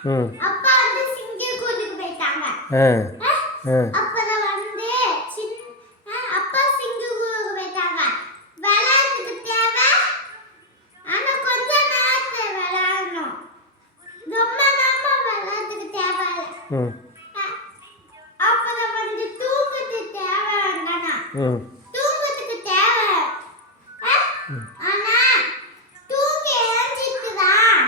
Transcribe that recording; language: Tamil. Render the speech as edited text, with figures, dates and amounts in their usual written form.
அப்பா வந்து சிங்கப்பூருக்கு போயிட்டாங்க. அப்புறம் வந்து அப்பா சிங்கப்பூருக்கு போயிட்டாங்க. விளையாட்டுக்கு தேவை, ஆனா கொஞ்ச நேரத்துல விளையாடணும். ரொம்ப நேரம் விளையாட்டுக்கு தேவை. அப்புறம் வந்து தூக்கத்துக்கு தேவை வேண்டானா, தூக்கத்துக்கு தேவை. ஆனா தூக்கி எழுந்திட்டுதான்